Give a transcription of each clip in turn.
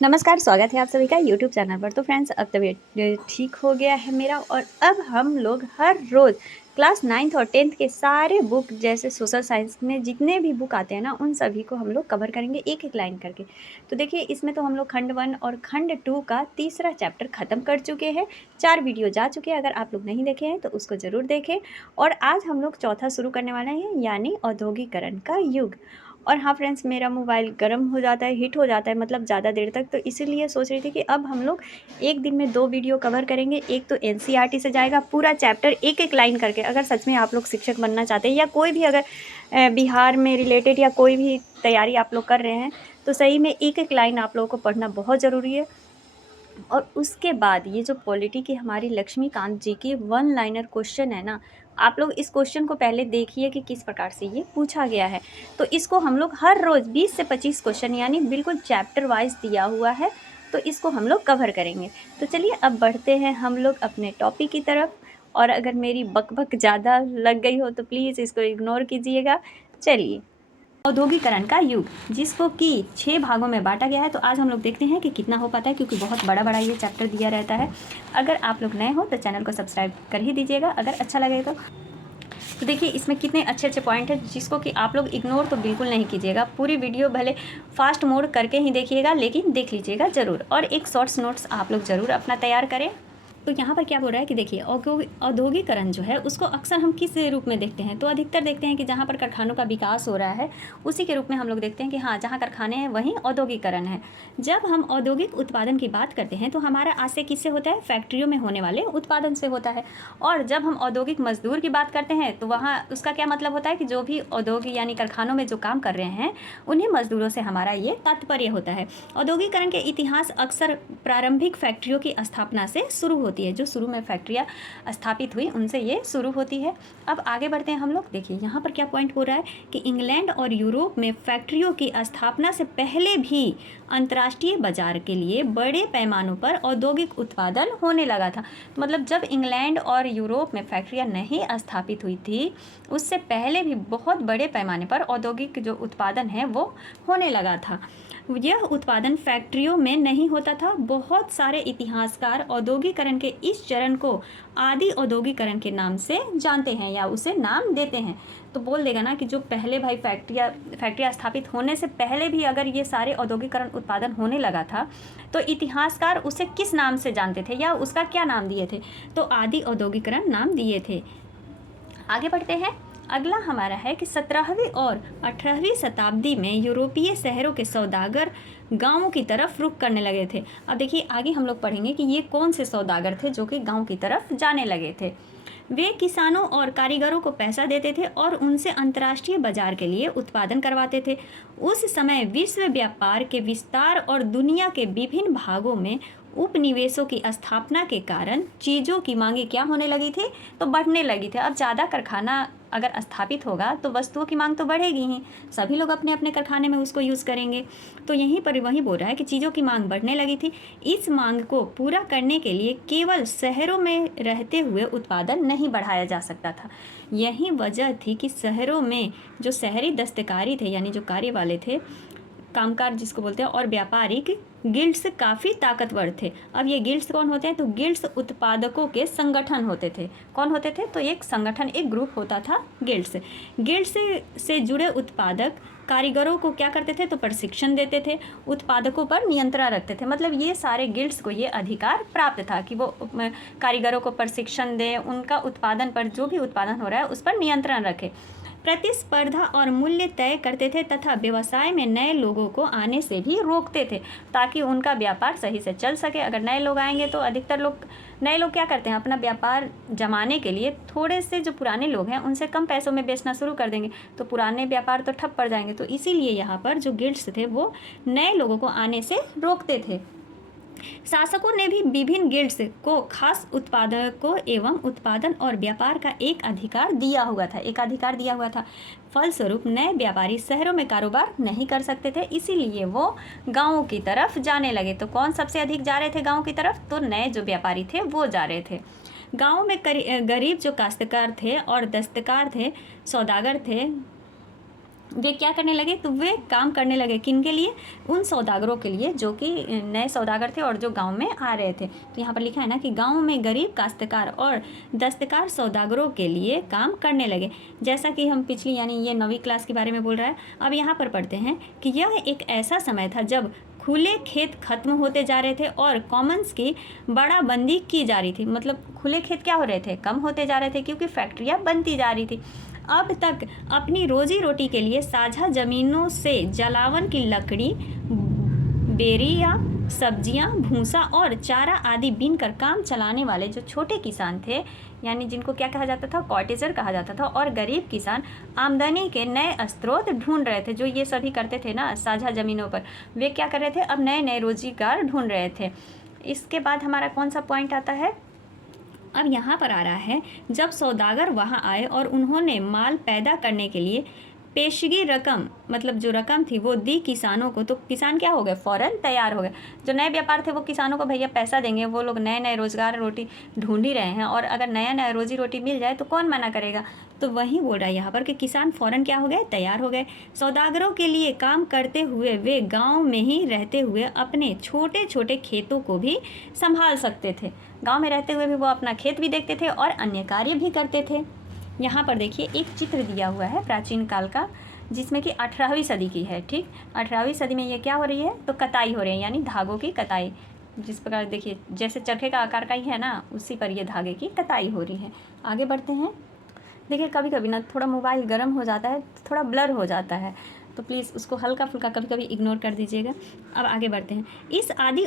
नमस्कार, स्वागत है आप सभी का यूट्यूब चैनल पर। तो फ्रेंड्स, अब तबीयत ठीक हो गया है मेरा और अब हम लोग हर रोज़ क्लास 9th और 10th के सारे बुक जैसे सोशल साइंस में जितने भी बुक आते हैं ना, उन सभी को हम लोग कवर करेंगे एक-एक लाइन करके। तो देखिए, इसमें तो हम लोग खंड 1 और खंड 2 का तीसरा चैप्टर ख़त्म कर चुके हैं। 4 वीडियो जा चुके हैं, अगर आप लोग नहीं देखे हैं तो उसको ज़रूर देखें। और आज हम लोग चौथा शुरू करने वाले हैं, यानी औद्योगिकरण का युग। और हाँ फ्रेंड्स, मेरा मोबाइल गर्म हो जाता है, हीट हो जाता है मतलब ज़्यादा देर तक, तो इसीलिए सोच रही थी कि अब हम लोग एक दिन में 2 वीडियो कवर करेंगे। एक तो एनसीईआरटी से जाएगा पूरा चैप्टर एक-एक लाइन करके। अगर सच में आप लोग शिक्षक बनना चाहते हैं या कोई भी अगर बिहार में रिलेटेड या कोई भी तैयारी आप लोग कर रहे हैं, तो सही में एक-एक लाइन आप लोगों को पढ़ना बहुत ज़रूरी है। और उसके बाद ये जो पॉलिटी की हमारी लक्ष्मीकांत जी की वन लाइनर क्वेश्चन है ना, आप लोग इस क्वेश्चन को पहले देखिए कि किस प्रकार से ये पूछा गया है। तो इसको हम लोग हर रोज़ 20 से 25 क्वेश्चन यानी बिल्कुल चैप्टर वाइज दिया हुआ है, तो इसको हम लोग कवर करेंगे। तो चलिए अब बढ़ते हैं हम लोग अपने टॉपिक की तरफ। और अगर मेरी बक-बक ज़्यादा लग गई हो तो प्लीज़ इसको इग्नोर कीजिएगा। चलिए, औद्योगिकरण का युग, जिसको कि 6 भागों में बांटा गया है। तो आज हम लोग देखते हैं कि कितना हो पाता है, क्योंकि बहुत बड़ा ये चैप्टर दिया रहता है। अगर आप लोग नए हो तो चैनल को सब्सक्राइब कर ही दीजिएगा अगर अच्छा लगे तो देखिए इसमें कितने अच्छे पॉइंट हैं, जिसको कि आप लोग इग्नोर तो बिल्कुल नहीं कीजिएगा। पूरी वीडियो भले फास्ट मोड करके ही देखिएगा, लेकिन देख लीजिएगा ज़रूर। और एक शॉर्ट्स नोट्स आप लोग ज़रूर अपना तैयार करें। तो यहाँ पर क्या बोल रहा है कि देखिए, औद्योगिकरण जो है उसको अक्सर हम किस रूप में देखते हैं, तो अधिकतर देखते हैं कि जहाँ पर कारखानों का विकास हो रहा है उसी के रूप में हम लोग देखते हैं कि हाँ, जहाँ कारखाने हैं वहीं औद्योगिकरण है। जब हम औद्योगिक उत्पादन की बात करते हैं तो हमारा आशय किससे होता है? फैक्ट्रियों में होने वाले उत्पादन से होता है। और जब हम औद्योगिक मजदूर की बात करते हैं तो वहाँ उसका क्या मतलब होता है कि जो भी औद्योगिक यानी कारखानों में जो काम कर रहे हैं उन्हीं मजदूरों से हमारा ये तात्पर्य होता है। औद्योगिकरण के इतिहास अक्सर प्रारंभिक फैक्ट्रियों की स्थापना से शुरू होती है। जो शुरू में फैक्ट्रियाँ स्थापित हुई उनसे ये शुरू होती है। अब आगे बढ़ते हैं हम लोग। देखिए यहाँ पर क्या पॉइंट हो रहा है कि इंग्लैंड और यूरोप में फैक्ट्रियों की स्थापना से पहले भी अंतर्राष्ट्रीय बाजार के लिए बड़े पैमानों पर औद्योगिक उत्पादन होने लगा था। मतलब जब इंग्लैंड और यूरोप में फैक्ट्रियाँ नहीं स्थापित हुई थी, उससे पहले भी बहुत बड़े पैमाने पर औद्योगिक जो उत्पादन है वो होने लगा था। यह उत्पादन फैक्ट्रियों में नहीं होता था। बहुत सारे इतिहासकार औद्योगिकरण के इस चरण को आदि औद्योगिकरण के नाम से जानते हैं या उसे नाम देते हैं। तो बोल देगा ना कि जो पहले भाई फैक्ट्रियाँ स्थापित होने से पहले भी अगर ये सारे औद्योगिकरण उत्पादन होने लगा था, तो इतिहासकार उसे किस नाम से जानते थे या उसका क्या नाम दिए थे? तो आदि औद्योगिकरण नाम दिए थे। आगे बढ़ते हैं। अगला हमारा है कि 17वीं और 18वीं शताब्दी में यूरोपीय शहरों के सौदागर गांवों की तरफ रुख करने लगे थे। अब देखिए आगे हम लोग पढ़ेंगे कि ये कौन से सौदागर थे जो कि गांव की तरफ जाने लगे थे। वे किसानों और कारीगरों को पैसा देते थे और उनसे अंतर्राष्ट्रीय बाजार के लिए उत्पादन करवाते थे। उस समय विश्व व्यापार के विस्तार और दुनिया के विभिन्न भागों में उपनिवेशों की स्थापना के कारण चीज़ों की मांगे क्या होने लगी थी? तो बढ़ने लगी थी। अब ज़्यादा कारखाना अगर स्थापित होगा तो वस्तुओं की मांग तो बढ़ेगी ही, सभी लोग अपने अपने कारखाने में उसको यूज़ करेंगे। तो यहीं पर वही बोल रहा है कि चीज़ों की मांग बढ़ने लगी थी। इस मांग को पूरा करने के लिए केवल शहरों में रहते हुए उत्पादन नहीं बढ़ाया जा सकता था। यही वजह थी कि शहरों में जो शहरी दस्तकारी थे यानी जो कार्य वाले थे, कामकाज जिसको बोलते हैं, और व्यापारिक गिल्ड्स काफ़ी ताकतवर थे। अब ये गिल्ड्स कौन होते हैं? तो गिल्ड्स उत्पादकों के संगठन होते थे। कौन होते थे? तो एक संगठन, एक ग्रुप होता था गिल्ड्स। गिल्ड्स से जुड़े उत्पादक कारीगरों को क्या करते थे? तो प्रशिक्षण देते थे, उत्पादकों पर नियंत्रण रखते थे। मतलब ये सारे गिल्ड्स को ये अधिकार प्राप्त था कि वो कारीगरों को प्रशिक्षण दें, उनका उत्पादन पर, जो भी उत्पादन हो रहा है उस पर नियंत्रण रखें, प्रतिस्पर्धा और मूल्य तय करते थे तथा व्यवसाय में नए लोगों को आने से भी रोकते थे ताकि उनका व्यापार सही से चल सके। अगर नए लोग आएंगे तो अधिकतर नए लोग क्या करते हैं? अपना व्यापार जमाने के लिए थोड़े से जो पुराने लोग हैं उनसे कम पैसों में बेचना शुरू कर देंगे, तो पुराने व्यापार तो ठप पड़ जाएंगे। तो इसीलिए यहाँ पर जो गिल्ड्स थे वो नए लोगों को आने से रोकते थे। शासकों ने भी विभिन्न गिल्ड्स को खास उत्पादकों एवं उत्पादन और व्यापार का एक अधिकार दिया हुआ था। फलस्वरूप नए व्यापारी शहरों में कारोबार नहीं कर सकते थे, इसीलिए वो गांवों की तरफ जाने लगे। तो कौन सबसे अधिक जा रहे थे गांव की तरफ? तो नए जो व्यापारी थे वो जा रहे थे। गाँव में गरीब जो काश्तकार थे और दस्तकार थे, सौदागर थे, वे क्या करने लगे, तो वे काम करने लगे किन के लिए, उन सौदागरों के लिए जो कि नए सौदागर थे और जो गांव में आ रहे थे। तो यहाँ पर लिखा है ना कि गांव में गरीब काश्तकार और दस्तकार सौदागरों के लिए काम करने लगे। जैसा कि हम पिछली यानी ये 9वीं क्लास के बारे में बोल रहा है। अब यहाँ पर पढ़ते हैं कि यह एक ऐसा समय था जब खुले खेत खत्म होते जा रहे थे और कॉमन्स की बड़ाबंदी की जा रही थी। मतलब खुले खेत क्या हो रहे थे, कम होते जा रहे थे, क्योंकि फैक्ट्रियाँ बनती जा रही थी। अब तक अपनी रोजी रोटी के लिए साझा जमीनों से जलावन की लकड़ी, बेरिया, सब्जियां, भूसा और चारा आदि बीन कर काम चलाने वाले जो छोटे किसान थे, यानी जिनको क्या कहा जाता था, कॉटेजर कहा जाता था, और गरीब किसान आमदनी के नए स्रोत ढूंढ रहे थे। जो ये सभी करते थे ना साझा ज़मीनों पर, वे क्या कर रहे थे, अब नए नए रोजगार ढूंढ रहे थे। इसके बाद हमारा कौन सा पॉइंट आता है, अब यहाँ पर आ रहा है, जब सौदागर वहाँ आए और उन्होंने माल पैदा करने के लिए पेशगी रकम, मतलब जो रकम थी वो दी किसानों को, तो किसान क्या हो गए, फ़ौरन तैयार हो गए। जो नए व्यापार थे वो किसानों को भैया पैसा देंगे, वो लोग नए नए रोज़गार रोटी ढूंढ ही रहे हैं, और अगर नया नया रोजी रोटी मिल जाए तो कौन मना करेगा। तो वही बोल रहा है यहाँ पर कि किसान फ़ौरन क्या हो गए, तैयार हो गए। सौदागरों के लिए काम करते हुए वे गाँव में ही रहते हुए अपने छोटे छोटे खेतों को भी संभाल सकते थे। गाँव में रहते हुए भी वो अपना खेत भी देखते थे और अन्य कार्य भी करते थे। यहाँ पर देखिए एक चित्र दिया हुआ है प्राचीन काल का, जिसमें कि 18वीं सदी की है। ठीक, 18वीं सदी में ये क्या हो रही है, तो कताई हो रही है, यानी धागों की कताई। जिस प्रकार देखिए जैसे चरखे का आकार का ही है ना, उसी पर ये धागे की कताई हो रही है। आगे बढ़ते हैं। देखिए कभी कभी ना थोड़ा मोबाइल गर्म हो जाता है, थोड़ा ब्लर हो जाता है, तो प्लीज़ उसको हल्का फुल्का कभी कभी इग्नोर कर दीजिएगा। अब आगे बढ़ते हैं। इस आदि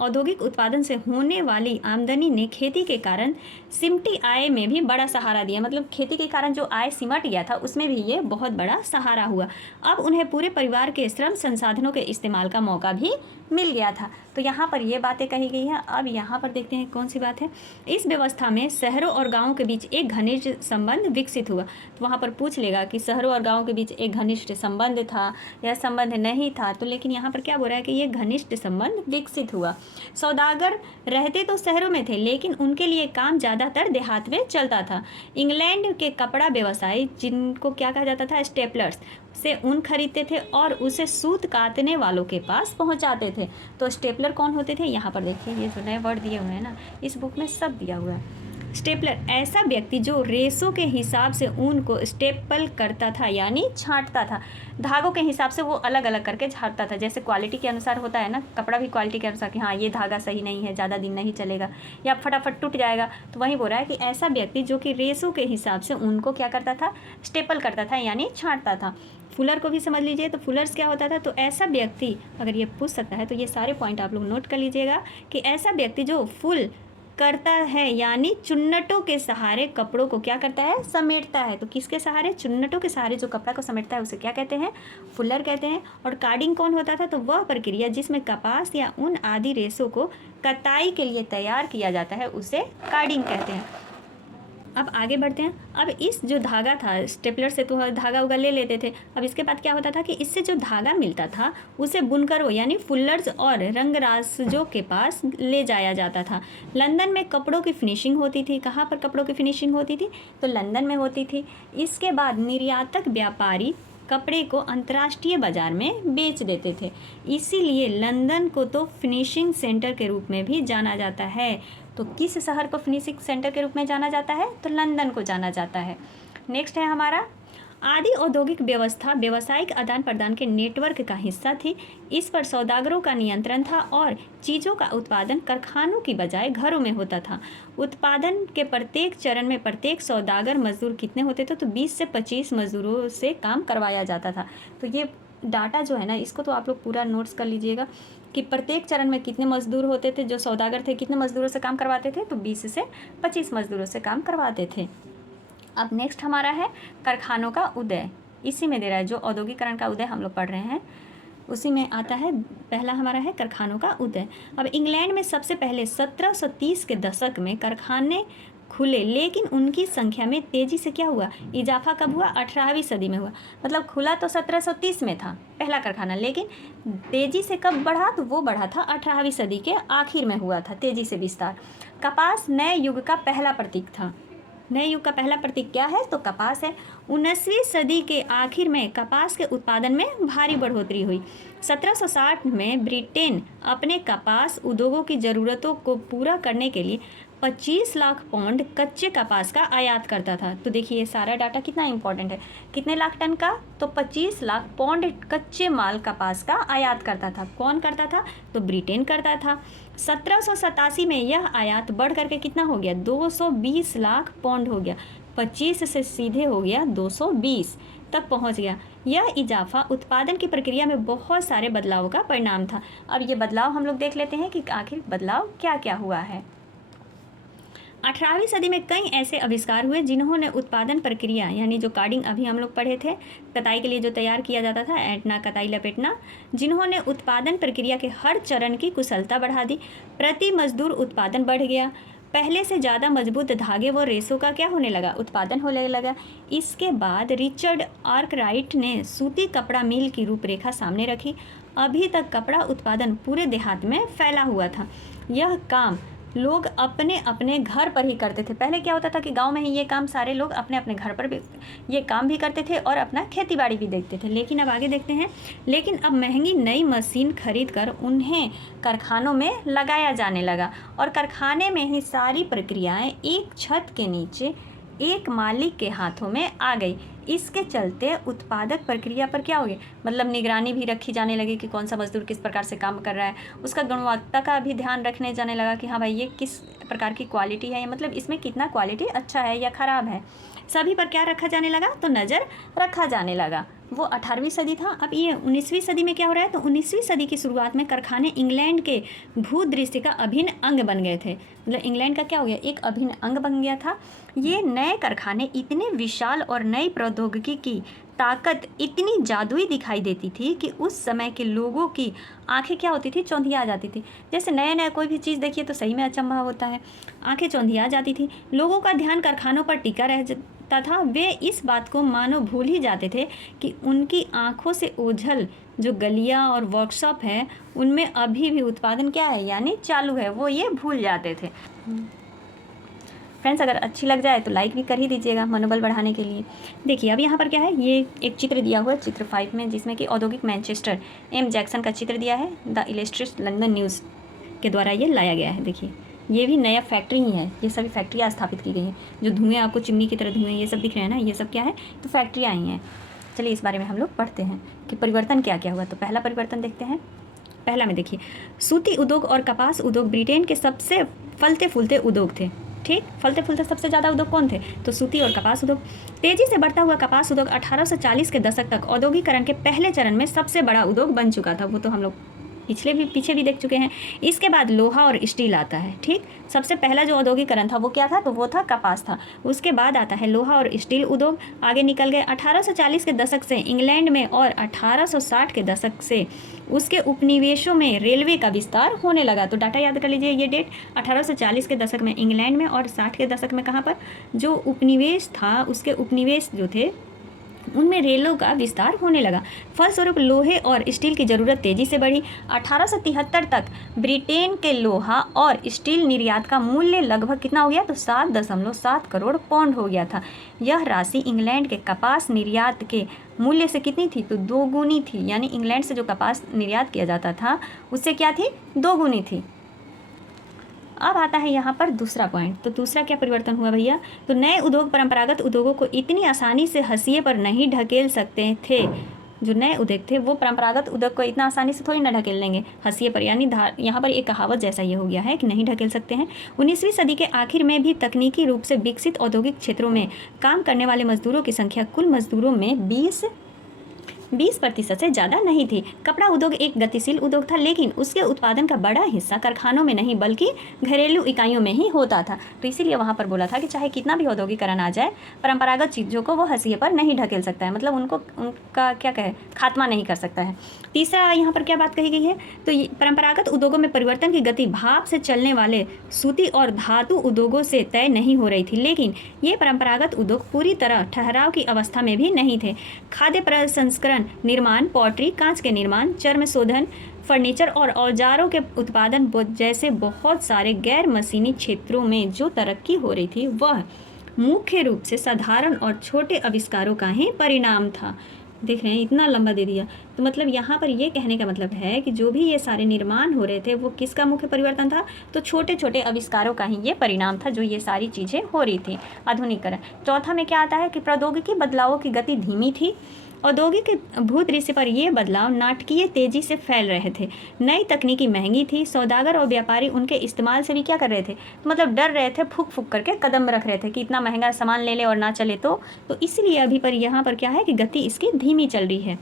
औद्योगिक उत्पादन से होने वाली आमदनी ने खेती के कारण सिमटी आय में भी बड़ा सहारा दिया। मतलब खेती के कारण जो आय सिमट गया था उसमें भी ये बहुत बड़ा सहारा हुआ। अब उन्हें पूरे परिवार के श्रम संसाधनों के इस्तेमाल का मौका भी मिल गया था। तो यहाँ पर ये बातें कही गई हैं। अब यहाँ पर देखते हैं कौन सी बात है। इस व्यवस्था में शहरों और गाँवों के बीच एक घनिष्ठ संबंध विकसित हुआ। तो वहाँ पर पूछ लेगा कि शहरों और गाँवों के बीच एक घनिष्ठ संबंध था या संबंध नहीं था, तो लेकिन यहाँ पर क्या बोल रहा है कि ये घनिष्ठ संबंध विकसित हुआ। सौदागर रहते तो शहरों में थे, लेकिन उनके लिए काम ज़्यादातर देहात में चलता था। इंग्लैंड के कपड़ा व्यवसायी, जिनको क्या कहा जाता था, स्टेपलर्स, से ऊन खरीदते थे और उसे सूत काटने वालों के पास पहुंचाते थे। तो स्टेपलर कौन होते थे, यहाँ पर देखिए ये जो नए वर्ड दिए हुए हैं ना, इस बुक में सब दिया हुआ है। स्टेपलर ऐसा व्यक्ति जो रेशों के हिसाब से ऊन को स्टेपल करता था, यानी छांटता था। धागों के हिसाब से वो अलग अलग करके छांटता था। जैसे क्वालिटी के अनुसार होता है ना, कपड़ा भी क्वालिटी के अनुसार कि हाँ ये धागा सही नहीं है, ज़्यादा दिन नहीं चलेगा या फटाफट टूट जाएगा। तो वही बोल रहा है कि ऐसा व्यक्ति जो कि रेशों के हिसाब से ऊन को क्या करता था, स्टेपल करता था, यानी छांटता था। फुलर को भी समझ लीजिए। तो फुलर्स क्या होता था, तो ऐसा व्यक्ति, अगर ये पूछ सकता है तो ये सारे पॉइंट आप लोग नोट कर लीजिएगा कि ऐसा व्यक्ति जो फुल करता है, यानी चुन्नटों के सहारे कपड़ों को क्या करता है, समेटता है। तो किसके सहारे, चुन्नटों के सहारे जो कपड़ा को समेटता है उसे क्या कहते हैं, फुलर कहते हैं। और कार्डिंग कौन होता था, तो वह प्रक्रिया जिसमें कपास या ऊन आदि रेशों को कताई के लिए तैयार किया जाता है उसे कार्डिंग कहते हैं। अब आगे बढ़ते हैं। अब इस जो धागा था, स्टेपलर से तो धागा उगा ले लेते थे। अब इसके बाद क्या होता था कि इससे जो धागा मिलता था उसे बुनकरों यानी फुलर्स और रंगराजों के पास ले जाया जाता था। लंदन में कपड़ों की फिनिशिंग होती थी। कहाँ पर कपड़ों की फिनिशिंग होती थी, तो लंदन में होती थी। इसके बाद निर्यातक व्यापारी कपड़े को अंतर्राष्ट्रीय बाजार में बेच देते थे। इसीलिए लंदन को तो फिनिशिंग सेंटर के रूप में भी जाना जाता है। तो किस शहर को फिनिशिंग सेंटर के रूप में जाना जाता है, तो लंदन को जाना जाता है। नेक्स्ट है हमारा आदि औद्योगिक व्यवस्था व्यावसायिक आदान प्रदान के नेटवर्क का हिस्सा थी। इस पर सौदागरों का नियंत्रण था और चीज़ों का उत्पादन कारखानों की बजाय घरों में होता था। उत्पादन के प्रत्येक चरण में प्रत्येक सौदागर मजदूर कितने होते थे, तो 20 से 25 मजदूरों से काम करवाया जाता था। तो ये डाटा जो है ना, इसको तो आप लोग पूरा नोट्स कर लीजिएगा कि प्रत्येक चरण में कितने मजदूर होते थे, जो सौदागर थे कितने मजदूरों से काम करवाते थे, तो 20 से 25 मजदूरों से काम करवाते थे। अब नेक्स्ट हमारा है कारखानों का उदय। इसी में दे रहा है, जो औद्योगिकरण का उदय हम लोग पढ़ रहे हैं उसी में आता है। पहला हमारा है कारखानों का उदय। अब इंग्लैंड में सबसे पहले 1730 के दशक में कारखाने खुले, लेकिन उनकी संख्या में तेज़ी से क्या हुआ, इजाफा कब हुआ, 18वीं सदी में हुआ। मतलब खुला तो 1730 में था पहला कारखाना, लेकिन तेज़ी से कब बढ़ा, तो वो बढ़ा था 18वीं सदी के आखिर में हुआ था तेज़ी से विस्तार। कपास नए युग का पहला प्रतीक था। नए युग का पहला प्रतीक क्या है? तो कपास है। 19वीं सदी के आखिर में कपास के उत्पादन में भारी बढ़ोतरी हुई। 1760 में ब्रिटेन अपने कपास उद्योगों की ज़रूरतों को पूरा करने के लिए 25 लाख पाउंड कच्चे कपास का आयात करता था। तो देखिए ये सारा डाटा कितना इंपॉर्टेंट है। कितने लाख टन का? तो 25 लाख पाउंड कच्चे माल कपास का आयात करता था। कौन करता था? तो ब्रिटेन करता था। 1787 में यह आयात बढ़ करके कितना हो गया? 220 लाख पाउंड हो गया। 25 से सीधे हो गया 220 तक पहुंच गया। यह इजाफा उत्पादन की प्रक्रिया में बहुत सारे बदलावों का परिणाम था। अब ये बदलाव हम लोग देख लेते हैं कि आखिर बदलाव क्या क्या हुआ है। 18वीं सदी में कई ऐसे आविष्कार हुए जिन्होंने उत्पादन प्रक्रिया, यानी जो कार्डिंग अभी हम लोग पढ़े थे, कताई के लिए जो तैयार किया जाता था, ऐंठना, कताई, लपेटना, जिन्होंने उत्पादन प्रक्रिया के हर चरण की कुशलता बढ़ा दी। प्रति मजदूर उत्पादन बढ़ गया। पहले से ज़्यादा मजबूत धागे व रेशों का क्या होने लगा? उत्पादन होने लगा। इसके बाद रिचर्ड आर्कराइट ने सूती कपड़ा मिल की रूपरेखा सामने रखी। अभी तक कपड़ा उत्पादन पूरे देहात में फैला हुआ था। यह काम लोग अपने अपने घर पर ही करते थे। पहले क्या होता था कि गांव में ही ये काम सारे लोग अपने अपने घर पर भी ये काम भी करते थे और अपना खेती बाड़ी भी देखते थे। लेकिन अब आगे देखते हैं, लेकिन अब महंगी नई मशीन खरीद कर उन्हें कारखानों में लगाया जाने लगा और कारखाने में ही सारी प्रक्रियाएं एक छत के नीचे एक मालिक के हाथों में आ गई। इसके चलते उत्पादक प्रक्रिया पर क्या हो गया? मतलब निगरानी भी रखी जाने लगी कि कौन सा मजदूर किस प्रकार से काम कर रहा है। उसका गुणवत्ता का भी ध्यान रखने जाने लगा कि हाँ भाई ये किस प्रकार की क्वालिटी है, मतलब इसमें कितना क्वालिटी अच्छा है या ख़राब है। सभी पर क्या रखा जाने लगा? तो नज़र रखा जाने लगा। वो 18वीं सदी था। अब ये 19वीं सदी में क्या हो रहा है? तो 19वीं सदी की शुरुआत में कारखाने इंग्लैंड के भूदृश्य का अभिन्न अंग बन गए थे। मतलब इंग्लैंड का क्या हो गया? एक अभिन्न अंग बन गया था। ये नए कारखाने इतने विशाल और नई प्रौद्योगिकी की ताकत इतनी जादुई दिखाई देती थी कि उस समय के लोगों की आंखें क्या होती थी? चौंधिया जाती थी। जैसे नया नया कोई भी चीज़ देखिए तो सही में अचंभा होता है, आंखें चौंधिया जाती थी। लोगों का ध्यान कारखानों पर टिका रह तथा वे इस बात को मानो भूल ही जाते थे कि उनकी आंखों से ओझल जो गलियां और वर्कशॉप है उनमें अभी भी उत्पादन क्या है, यानी चालू है। वो ये भूल जाते थे। फ्रेंड्स, अगर अच्छी लग जाए तो लाइक भी कर ही दीजिएगा मनोबल बढ़ाने के लिए। देखिए अब यहाँ पर क्या है, ये एक चित्र दिया हुआ है चित्र 5 में, जिसमें कि औद्योगिक मैनचेस्टर एम जैक्सन का चित्र दिया है। द इलस्ट्रेटेड लंदन न्यूज़ के द्वारा ये लाया गया है। देखिए ये भी नया फैक्ट्री ही है। ये सभी फैक्ट्रियाँ स्थापित की गई हैं। जो धुएँ आपको चिमनी की तरह धुएँ ये सब दिख रहे हैं ना, ये सब क्या है? तो फैक्ट्रियाँ ही हैं। चलिए इस बारे में हम लोग पढ़ते हैं कि परिवर्तन क्या क्या हुआ। तो पहला परिवर्तन देखते हैं। पहला में देखिए, सूती उद्योग और कपास उद्योग ब्रिटेन के सबसे फलते फूलते उद्योग थे। ठीक, फलते फूलते सबसे ज़्यादा उद्योग कौन थे? तो सूती और कपास उद्योग। तेजी से बढ़ता हुआ कपास उद्योग 1840 के दशक तक औद्योगिकरण के पहले चरण में सबसे बड़ा उद्योग बन चुका था। वो तो हम लोग पीछे भी देख चुके हैं। इसके बाद लोहा और स्टील आता है। ठीक, सबसे पहला जो औद्योगिकरण था वो क्या था? तो वो था कपास था। उसके बाद आता है लोहा और स्टील उद्योग। आगे निकल गए 1840 के दशक से इंग्लैंड में और 1860 के दशक से उसके उपनिवेशों में रेलवे का विस्तार होने लगा। तो डाटा याद कर लीजिए, ये डेट 1840 के दशक में इंग्लैंड में और 60 के दशक में कहाँ पर? जो उपनिवेश था उसके उपनिवेश जो थे उनमें रेलों का विस्तार होने लगा। फलस्वरूप लोहे और स्टील की ज़रूरत तेज़ी से बढ़ी। 1873 तक ब्रिटेन के लोहा और स्टील निर्यात का मूल्य लगभग कितना हो गया? तो 7.7 करोड़ पाउंड हो गया था। यह राशि इंग्लैंड के कपास निर्यात के मूल्य से कितनी थी? तो 2 गुनी थी। यानी इंग्लैंड से जो कपास निर्यात किया जाता था उससे क्या थी? 2 गुनी थी। अब आता है यहाँ पर दूसरा पॉइंट। तो दूसरा क्या परिवर्तन हुआ भैया? तो नए उद्योग परंपरागत उद्योगों को इतनी आसानी से हाशिए पर नहीं ढकेल सकते थे। जो नए उद्योग थे वो परंपरागत उद्योग को इतना आसानी से थोड़ी ना ढकेल लेंगे हाशिए पर, यानी यहाँ पर एक कहावत जैसा ये हो गया है कि नहीं ढकेल सकते हैं। 19वीं सदी के आखिर में भी तकनीकी रूप से विकसित औद्योगिक क्षेत्रों में काम करने वाले मजदूरों की संख्या कुल मजदूरों में 20% से ज़्यादा नहीं थी। कपड़ा उद्योग एक गतिशील उद्योग था, लेकिन उसके उत्पादन का बड़ा हिस्सा कारखानों में नहीं बल्कि घरेलू इकाइयों में ही होता था। तो इसीलिए वहाँ पर बोला था कि चाहे कितना भी औद्योगिकरण आ जाए, परंपरागत चीज़ों को वो हाशिए पर नहीं ढकेल सकता है, मतलब उनका क्या कहे, खात्मा नहीं कर सकता है। तीसरा यहाँ पर क्या बात कही गई है? तो परंपरागत उद्योगों में परिवर्तन की गति भाप से चलने वाले सूती और धातु उद्योगों से तय नहीं हो रही थी, लेकिन ये परंपरागत उद्योग पूरी तरह ठहराव की अवस्था में भी नहीं थे। खाद्य प्रसंस्करण, निर्माण, पॉटरी, कांच के निर्माण, चर्म शोधन, फर्नीचर और औजारों के उत्पादन जैसे बहुत सारे गैर मशीनी क्षेत्रों में जो तरक्की हो रही थी वह मुख्य रूप से साधारण और छोटे आविष्कारों का ही परिणाम था। देख रहे हैं, इतना लंबा दे दिया। तो मतलब यहाँ पर ये कहने का मतलब है कि जो भी ये सारे निर्माण हो रहे थे वो किसका मुख्य परिवर्तन था, तो छोटे छोटे आविष्कारों का ही ये परिणाम था जो ये सारी चीज़ें हो रही थी। आधुनिकीकरण। चौथा में क्या आता है कि प्रौद्योगिकी बदलावों की गति धीमी थी। औद्योगिक भूदृश्य पर ये बदलाव नाटकीय तेजी से फैल रहे थे। नई तकनीकी महंगी थी। सौदागर और व्यापारी उनके इस्तेमाल से भी क्या कर रहे थे, तो मतलब डर रहे थे, फूक फूक करके कदम रख रहे थे कि इतना महंगा सामान ले ले और ना चले तो इसलिए अभी पर यहाँ पर क्या है कि गति इसकी धीमी चल रही है।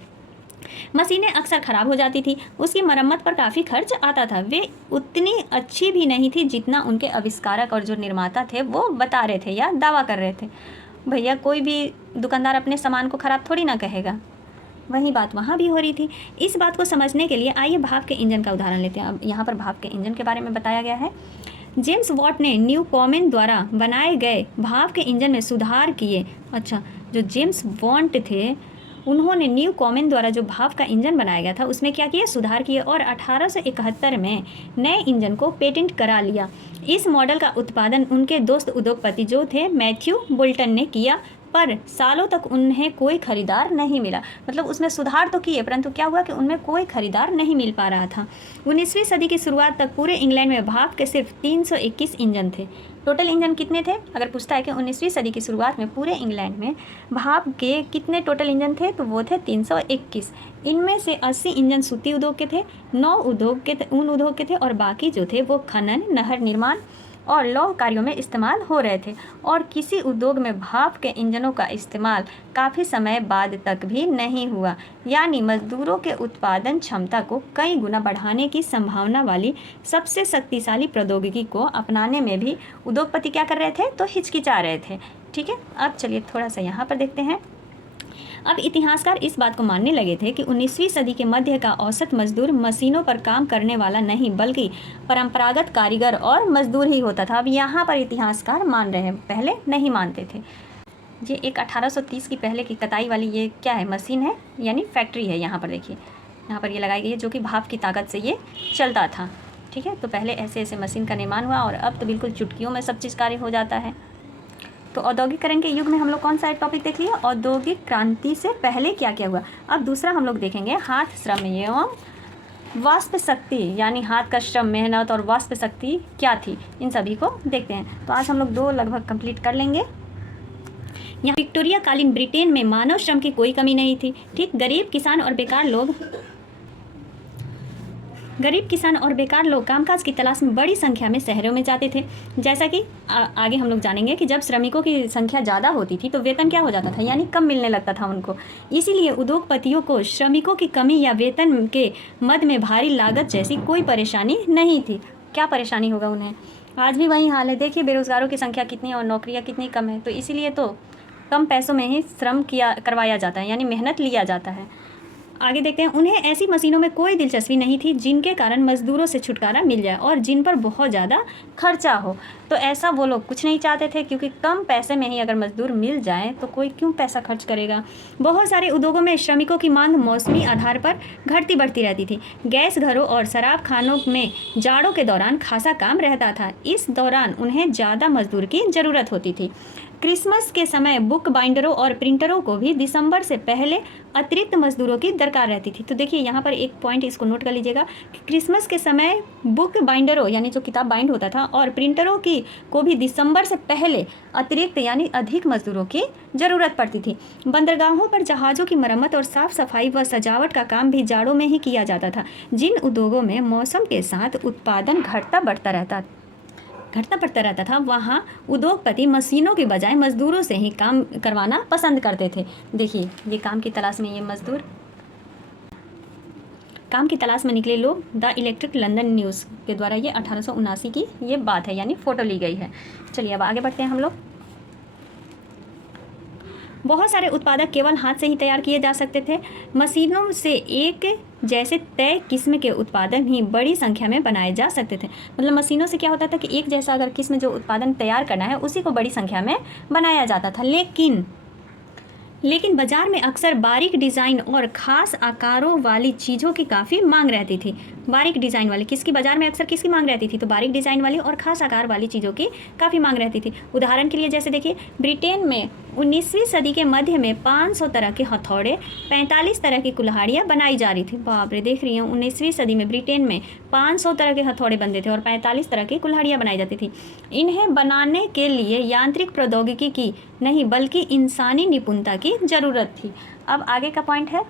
मशीनें अक्सर ख़राब हो जाती थी, उसकी मरम्मत पर काफ़ी खर्च आता था। वे उतनी अच्छी भी नहीं थी जितना उनके आविष्कारक और जो निर्माता थे वो बता रहे थे या दावा कर रहे थे। भैया कोई भी दुकानदार अपने सामान को ख़राब थोड़ी ना कहेगा, वही बात वहाँ भी हो रही थी। इस बात को समझने के लिए आइए भाप के इंजन का उदाहरण लेते हैं। अब यहाँ पर भाप के इंजन के बारे में बताया गया है। जेम्स वॉट ने न्यूकॉमेन द्वारा बनाए गए भाप के इंजन में सुधार किए। अच्छा, जो जेम्स वॉट थे उन्होंने न्यूकॉमेन द्वारा जो भाप का इंजन बनाया गया था उसमें क्या किया, सुधार किए और 1871 में नए इंजन को पेटेंट करा लिया। इस मॉडल का उत्पादन उनके दोस्त उद्योगपति जो थे मैथ्यू बोल्टन ने किया, पर सालों तक उन्हें कोई खरीदार नहीं मिला। मतलब उसमें सुधार तो किए परंतु क्या हुआ कि उनमें कोई खरीदार नहीं मिल पा रहा था। 19वीं सदी की शुरुआत तक पूरे इंग्लैंड में भाप के सिर्फ 321 इंजन थे। टोटल इंजन कितने थे, अगर पूछता है कि 19वीं सदी की शुरुआत में पूरे इंग्लैंड में भाप के कितने टोटल इंजन थे, तो वो थे 321। इनमें से 80 इंजन सूती उद्योग के थे, 9 उद्योग के ऊन उद्योग के थे और बाकी जो थे वो खनन, नहर निर्माण और लौह कार्यों में इस्तेमाल हो रहे थे। और किसी उद्योग में भाप के इंजनों का इस्तेमाल काफ़ी समय बाद तक भी नहीं हुआ, यानी मजदूरों के उत्पादन क्षमता को कई गुना बढ़ाने की संभावना वाली सबसे शक्तिशाली प्रौद्योगिकी को अपनाने में भी उद्योगपति क्या कर रहे थे, तो हिचकिचा रहे थे। ठीक है, अब चलिए थोड़ा सा यहाँ पर देखते हैं। अब इतिहासकार इस बात को मानने लगे थे कि 19वीं सदी के मध्य का औसत मजदूर मशीनों पर काम करने वाला नहीं बल्कि परंपरागत कारीगर और मजदूर ही होता था। अब यहाँ पर इतिहासकार मान रहे हैं, पहले नहीं मानते थे। ये एक 1830 की पहले की कताई वाली ये क्या है, मशीन है यानी फैक्ट्री है। यहाँ पर देखिए, यहाँ पर ये लगाई गई है जो कि भाप की ताकत से ये चलता था। ठीक है, तो पहले ऐसे ऐसे मशीन का निर्माण हुआ और अब तो बिल्कुल चुटकियों में सब चीज़ कार्य हो जाता है। तो औद्योगिकरण के युग में हम लोग कौन सा टॉपिक देख लिया, औद्योगिक क्रांति से पहले क्या क्या हुआ। अब दूसरा हम लोग देखेंगे हाथ श्रम एवं वाष्प शक्ति, यानी हाथ का श्रम, मेहनत और वाष्प शक्ति क्या थी, इन सभी को देखते हैं। तो आज हम लोग 2 लगभग कंप्लीट कर लेंगे। यहाँ विक्टोरिया कालीन ब्रिटेन में मानव श्रम की कोई कमी नहीं थी। ठीक, गरीब किसान और बेकार लोग कामकाज की तलाश में बड़ी संख्या में शहरों में जाते थे। जैसा कि आगे हम लोग जानेंगे कि जब श्रमिकों की संख्या ज़्यादा होती थी तो वेतन क्या हो जाता था, यानी कम मिलने लगता था उनको। इसीलिए उद्योगपतियों को श्रमिकों की कमी या वेतन के मद में भारी लागत जैसी कोई परेशानी नहीं थी। क्या परेशानी होगा उन्हें, आज भी वही हाल है। देखिए बेरोज़गारों की संख्या कितनी और नौकरियाँ कितनी कम है, तो इसीलिए तो कम पैसों में ही श्रम करवाया जाता है, यानी मेहनत लिया जाता है। आगे देखते हैं, उन्हें ऐसी मशीनों में कोई दिलचस्पी नहीं थी जिनके कारण मजदूरों से छुटकारा मिल जाए और जिन पर बहुत ज़्यादा खर्चा हो। तो ऐसा वो लोग कुछ नहीं चाहते थे, क्योंकि कम पैसे में ही अगर मजदूर मिल जाए तो कोई क्यों पैसा खर्च करेगा। बहुत सारे उद्योगों में श्रमिकों की मांग मौसमी आधार पर घटती बढ़ती रहती थी। गैस घरों और शराब खानों में जाड़ों के दौरान खासा काम रहता था, इस दौरान उन्हें ज़्यादा मजदूर की ज़रूरत होती थी। क्रिसमस के समय बुक बाइंडरों और प्रिंटरों को भी दिसंबर से पहले अतिरिक्त मजदूरों की दरकार रहती थी। तो देखिए यहाँ पर एक पॉइंट इसको नोट कर लीजिएगा कि क्रिसमस के समय बुक बाइंडरों यानी जो किताब बाइंड होता था और प्रिंटरों की को भी दिसंबर से पहले अतिरिक्त यानी अधिक मजदूरों की ज़रूरत पड़ती थी। बंदरगाहों पर जहाज़ों की मरम्मत और साफ सफाई व सजावट का काम भी जाड़ों में ही किया जाता था। जिन उद्योगों में मौसम के साथ उत्पादन घटता बढ़ता रहता था वहाँ उद्योगपति मशीनों के बजाय मजदूरों से ही काम करवाना पसंद करते थे। देखिए ये काम की तलाश में ये मजदूर, काम की तलाश में निकले लोग, द इलेक्ट्रिक लंदन न्यूज़ के द्वारा ये 1879 की ये बात है, यानी फ़ोटो ली गई है। चलिए अब आगे बढ़ते हैं हम लोग। बहुत सारे उत्पादक केवल हाथ से ही तैयार किए जा सकते थे। मशीनों से एक जैसे तय किस्म के उत्पादन ही बड़ी संख्या में बनाए जा सकते थे। मतलब मशीनों से क्या होता था कि एक जैसा अगर किस्म जो उत्पादन तैयार करना है उसी को बड़ी संख्या में बनाया जाता था। लेकिन बाजार में अक्सर बारीक डिज़ाइन और ख़ास आकारों वाली चीज़ों की काफ़ी मांग रहती थी। बारीक डिज़ाइन वाली किसकी बाजार में अक्सर किसकी मांग रहती थी? तो बारीक डिज़ाइन वाली और ख़ास आकार वाली चीज़ों की काफ़ी मांग रहती थी। उदाहरण के लिए जैसे देखिए, ब्रिटेन में 19वीं सदी के मध्य में 500 तरह के हथौड़े, 45 तरह की कुल्हाड़ियाँ बनाई जा रही थी। बाप रे, देख रही हूँ 19वीं सदी में ब्रिटेन में 500 तरह के हथौड़े बनते थे और 45 तरह की कुल्हाड़ियाँ बनाई जाती थी। इन्हें बनाने के लिए यांत्रिक प्रौद्योगिकी की नहीं बल्कि इंसानी निपुणता की ज़रूरत थी। अब आगे का पॉइंट है,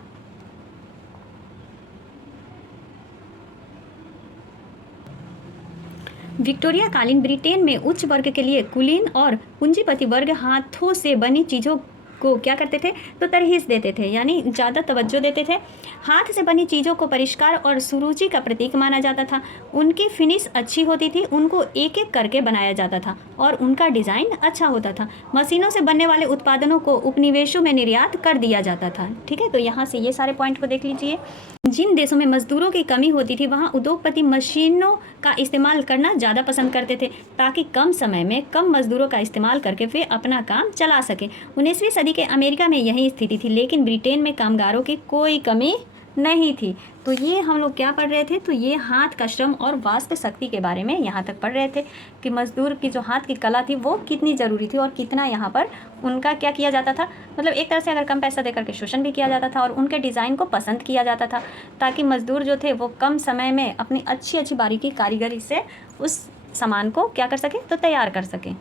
विक्टोरिया कालीन ब्रिटेन में उच्च वर्ग के लिए कुलीन और पूंजीपति वर्ग हाथों से बनी चीज़ों को क्या करते थे? तो तरहीस देते थे, यानी ज़्यादा तवज्जो देते थे। हाथ से बनी चीज़ों को परिष्कार और सुरुचि का प्रतीक माना जाता था। उनकी फिनिश अच्छी होती थी, उनको एक एक करके बनाया जाता था और उनका डिज़ाइन अच्छा होता था। मशीनों से बनने वाले उत्पादनों को उपनिवेशों में निर्यात कर दिया जाता था। ठीक है, तो यहाँ से ये सारे पॉइंट को देख लीजिए। जिन देशों में मजदूरों की कमी होती थी वहाँ उद्योगपति मशीनों का इस्तेमाल करना ज़्यादा पसंद करते थे ताकि कम समय में कम मजदूरों का इस्तेमाल करके वे अपना काम चला सकें। 19वीं सदी के अमेरिका में यही स्थिति थी, लेकिन ब्रिटेन में कामगारों की कोई कमी नहीं थी। तो ये हम लोग क्या पढ़ रहे थे? तो ये हाथ का श्रम और वास्तु शक्ति के बारे में यहाँ तक पढ़ रहे थे कि मजदूर की जो हाथ की कला थी वो कितनी ज़रूरी थी और कितना यहाँ पर उनका क्या किया जाता था, मतलब एक तरह से अगर कम पैसा देकर के शोषण भी किया जाता था और उनके डिज़ाइन को पसंद किया जाता था ताकि मजदूर जो थे वो कम समय में अपनी अच्छी अच्छी बारीकी कारीगरी से उस सामान को क्या कर सकें? तो तैयार कर सकें।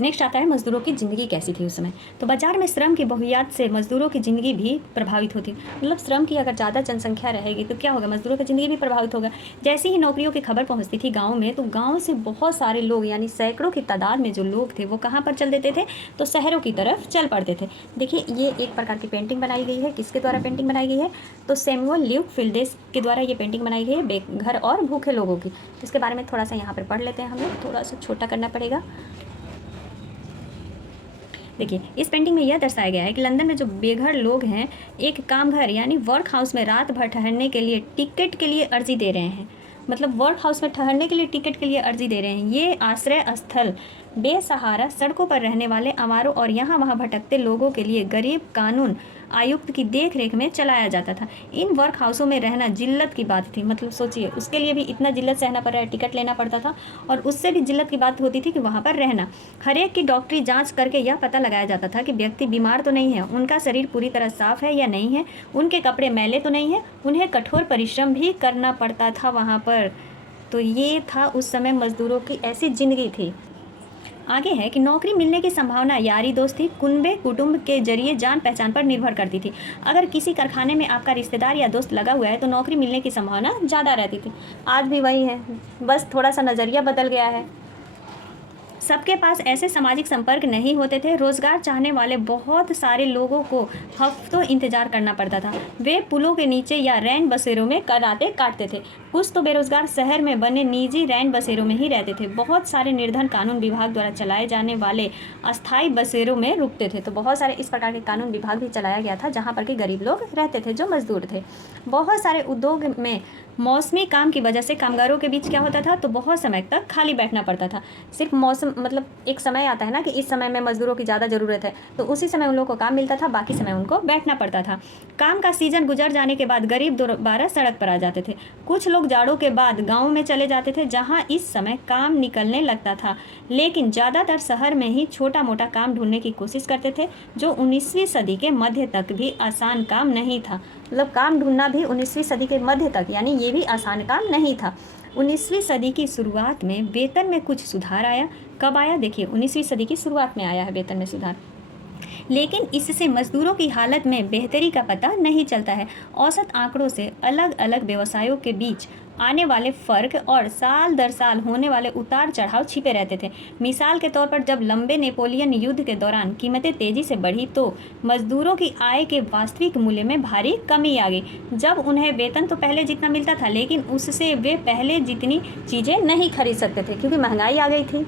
नेक्स्ट आता है मजदूरों की ज़िंदगी कैसी थी उस समय। तो बाजार में श्रम की बहुतायत से मजदूरों की ज़िंदगी भी प्रभावित होती, मतलब श्रम की अगर ज़्यादा जनसंख्या रहेगी तो क्या होगा? मजदूरों की ज़िंदगी भी प्रभावित होगा। जैसे ही नौकरियों की खबर पहुंचती थी गांव में, तो गांव से बहुत सारे लोग यानी सैकड़ों की तादाद में जो लोग थे वो कहाँ पर चल देते थे? तो शहरों की तरफ चल पड़ते थे। देखिए, ये एक प्रकार की पेंटिंग बनाई गई है। किसके द्वारा पेंटिंग बनाई गई है? तो सैमुअल ल्यूक फिल्डेस के द्वारा ये पेंटिंग बनाई गई है बेघर और भूखे लोगों की। इसके बारे में थोड़ा सा यहाँ पर पढ़ लेते हैं हम लोग, थोड़ा सा छोटा करना पड़ेगा। देखिए, इस पेंटिंग में यह दर्शाया गया है कि लंदन में जो बेघर लोग हैं एक काम घर यानी वर्क हाउस में रात भर ठहरने के लिए टिकट के लिए अर्जी दे रहे हैं, मतलब वर्क हाउस में ठहरने के लिए टिकट के लिए अर्जी दे रहे हैं। ये आश्रय स्थल बेसहारा सड़कों पर रहने वाले आवारों और यहाँ वहाँ भटकते लोगों के लिए गरीब कानून आयुक्त की देख रेख में चलाया जाता था। इन वर्क हाउसों में रहना जिल्लत की बात थी, मतलब सोचिए उसके लिए भी इतना जिल्लत सहना पड़ रहा है, टिकट लेना पड़ता था और उससे भी जिल्लत की बात होती थी कि वहाँ पर रहना। हर एक की डॉक्टरी जांच करके यह पता लगाया जाता था कि व्यक्ति बीमार तो नहीं है, उनका शरीर पूरी तरह साफ है या नहीं है, उनके कपड़े मैले तो नहीं है। उन्हें कठोर परिश्रम भी करना पड़ता था वहाँ पर। तो ये था उस समय मजदूरों की ऐसी ज़िंदगी थी। आगे है कि नौकरी मिलने की संभावना यारी दोस्ती कुनबे कुटुंब के जरिए जान पहचान पर निर्भर करती थी। अगर किसी कारखाने में आपका रिश्तेदार या दोस्त लगा हुआ है तो नौकरी मिलने की संभावना ज़्यादा रहती थी। आज भी वही है, बस थोड़ा सा नज़रिया बदल गया है। सबके पास ऐसे सामाजिक संपर्क नहीं होते थे। रोजगार चाहने वाले बहुत सारे लोगों को हफ्तों इंतजार करना पड़ता था। वे पुलों के नीचे या रैन बसेरों में कराटे काटते थे। कुछ तो बेरोजगार शहर में बने निजी रैन बसेरों में ही रहते थे। बहुत सारे निर्धन कानून विभाग द्वारा चलाए जाने वाले अस्थायी बसेरों में रुकते थे। तो बहुत सारे इस प्रकार के कानून विभाग भी चलाया गया था जहाँ पर कि गरीब लोग रहते थे जो मजदूर थे। बहुत सारे उद्योग में मौसमी काम की वजह से कामगारों के बीच क्या होता था? तो बहुत समय तक खाली बैठना पड़ता था। सिर्फ मौसम, मतलब एक समय आता है ना कि इस समय में मजदूरों की ज़्यादा ज़रूरत है, तो उसी समय उन लोगों को काम मिलता था, बाकी समय उनको बैठना पड़ता था। काम का सीजन गुजर जाने के बाद गरीब दोबारा सड़क पर आ जाते थे। कुछ लोग जाड़ों के बाद गाँव में चले जाते थे जहाँ इस समय काम निकलने लगता था, लेकिन ज़्यादातर शहर में ही छोटा मोटा काम ढूंढने की कोशिश करते थे, जो 19वीं सदी के मध्य तक भी आसान काम नहीं था। मतलब काम ढूंढना भी 19वीं सदी के मध्य तक, यानी ये भी आसान काम नहीं था। 19वीं सदी की शुरुआत में वेतन में कुछ सुधार आया। कब आया? देखिए, 19वीं सदी की शुरुआत में आया है वेतन में सुधार, लेकिन इससे मजदूरों की हालत में बेहतरी का पता नहीं चलता है। औसत आंकड़ों से अलग अलग व्यवसायों के बीच आने वाले फ़र्क और साल दर साल होने वाले उतार चढ़ाव छिपे रहते थे। मिसाल के तौर पर जब लंबे नेपोलियन युद्ध के दौरान कीमतें तेज़ी से बढ़ी तो मजदूरों की आय के वास्तविक मूल्य में भारी कमी आ गई। जब उन्हें वेतन तो पहले जितना मिलता था, लेकिन उससे वे पहले जितनी चीज़ें नहीं खरीद सकते थे क्योंकि महंगाई आ गई थी।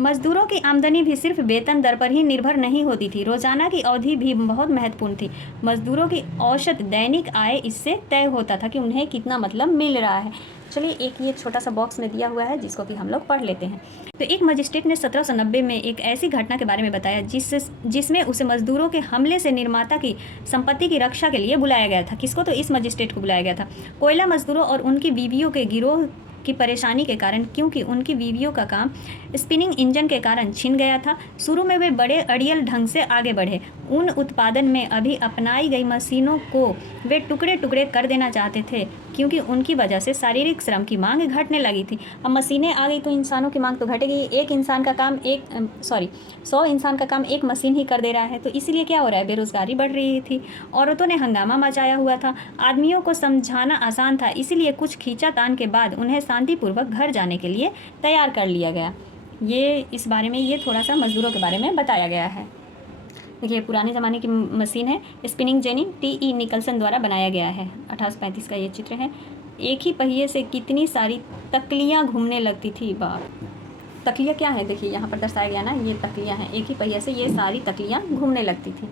मजदूरों की आमदनी भी सिर्फ वेतन दर पर ही निर्भर नहीं होती थी, रोजाना की अवधि भी बहुत महत्वपूर्ण थी। मजदूरों की औसत दैनिक आय इससे तय होता था कि उन्हें कितना मतलब मिल रहा है। चलिए एक ये छोटा सा बॉक्स में दिया हुआ है जिसको कि हम लोग पढ़ लेते हैं। तो एक मजिस्ट्रेट ने 1790 में एक ऐसी घटना के बारे में बताया जिसमें उसे मजदूरों के हमले से निर्माता की संपत्ति की रक्षा के लिए बुलाया गया था। किसको? तो इस मजिस्ट्रेट को बुलाया गया था। कोयला मजदूरों और उनकी बीवियों के गिरोह की परेशानी के कारण, क्योंकि उनकी बीवियों का काम स्पिनिंग इंजन के कारण छिन गया था। शुरू में वे बड़े अड़ियल ढंग से आगे बढ़े। उन उत्पादन में अभी अपनाई गई मशीनों को वे टुकड़े टुकड़े कर देना चाहते थे, क्योंकि उनकी वजह से शारीरिक श्रम की मांग घटने लगी थी। अब मशीनें आ गई तो इंसानों की मांग तो घटेगी। एक इंसान का काम 100 इंसान का काम एक मशीन ही कर दे रहा है, तो इसीलिए क्या हो रहा है? बेरोजगारी बढ़ रही थी। औरतों ने हंगामा मचाया हुआ था। आदमियों को समझाना आसान था, इसीलिए कुछ खींचातान के बाद उन्हें शांतिपूर्वक घर जाने के लिए तैयार कर लिया गया। ये इस बारे में ये थोड़ा सा मजदूरों के बारे में बताया गया है। देखिए पुराने ज़माने की मशीन है, स्पिनिंग जेनी टी.ई. निकलसन द्वारा बनाया गया है। 1835 का ये चित्र है। एक ही पहिए से कितनी सारी तकलियाँ घूमने लगती थी। बाप, तकलियाँ क्या है? देखिए यहाँ पर दर्शाया गया ना, ये तकलियाँ हैं। एक ही पहिए से ये सारी तकलियाँ घूमने लगती थी।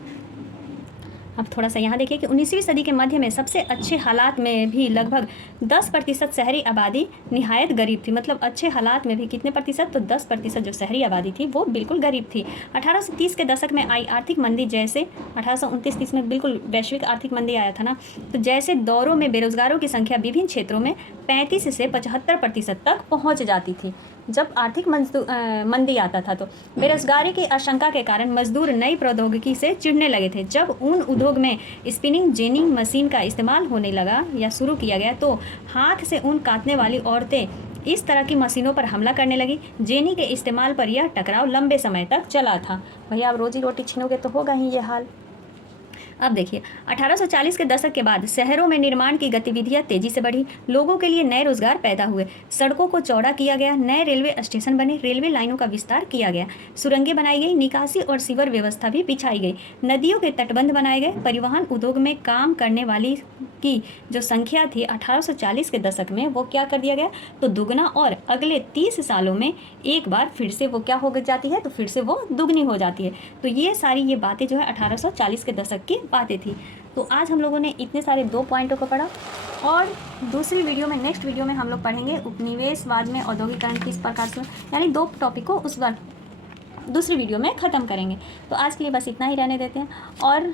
अब थोड़ा सा यहाँ देखिए कि 19वीं सदी के मध्य में सबसे अच्छे हालात में भी लगभग 10% शहरी आबादी निहायत गरीब थी। मतलब अच्छे हालात में भी कितने प्रतिशत? तो 10% जो शहरी आबादी थी वो बिल्कुल गरीब थी। 1830 के दशक में आई आर्थिक मंदी, जैसे 1829-30 में बिल्कुल वैश्विक आर्थिक मंदी आया था ना, तो जैसे दौरों में बेरोजगारों की संख्या विभिन्न क्षेत्रों में 35 से 75% तक पहुँच जाती थी। जब आर्थिक मंदी आता था तो बेरोजगारी की आशंका के कारण मजदूर नई प्रौद्योगिकी से चिढ़ने लगे थे। जब उन उद्योग में स्पिनिंग जेनी मशीन का इस्तेमाल होने लगा या शुरू किया गया, तो हाथ से ऊन काटने वाली औरतें इस तरह की मशीनों पर हमला करने लगी। जेनी के इस्तेमाल पर यह टकराव लंबे समय तक चला था। भैया अब रोजी रोटी छीनोगे तो होगा ही ये हाल। अब देखिए 1840 के दशक के बाद शहरों में निर्माण की गतिविधियां तेजी से बढ़ी। लोगों के लिए नए रोजगार पैदा हुए। सड़कों को चौड़ा किया गया, नए रेलवे स्टेशन बने, रेलवे लाइनों का विस्तार किया गया, सुरंगें बनाई गई, निकासी और सीवर व्यवस्था भी बिछाई गई, नदियों के तटबंध बनाए गए। परिवहन उद्योग में काम करने वाली की जो संख्या थी 1840 के दशक में, वो क्या कर दिया गया? तो दुगना, और अगले 30 सालों में एक बार फिर से वो क्या हो जाती है? तो फिर से वो दुगनी हो जाती है। तो ये सारी ये बातें जो है 1840 के दशक की बातें थी। तो आज हम लोगों ने इतने सारे 2 पॉइंटों को पढ़ा, और दूसरी वीडियो में, नेक्स्ट वीडियो में हम लोग पढ़ेंगे उपनिवेशवाद में औद्योगिकरण किस प्रकार से, यानी 2 टॉपिक को उस बार दूसरी वीडियो में ख़त्म करेंगे। तो आज के लिए बस इतना ही रहने देते हैं, और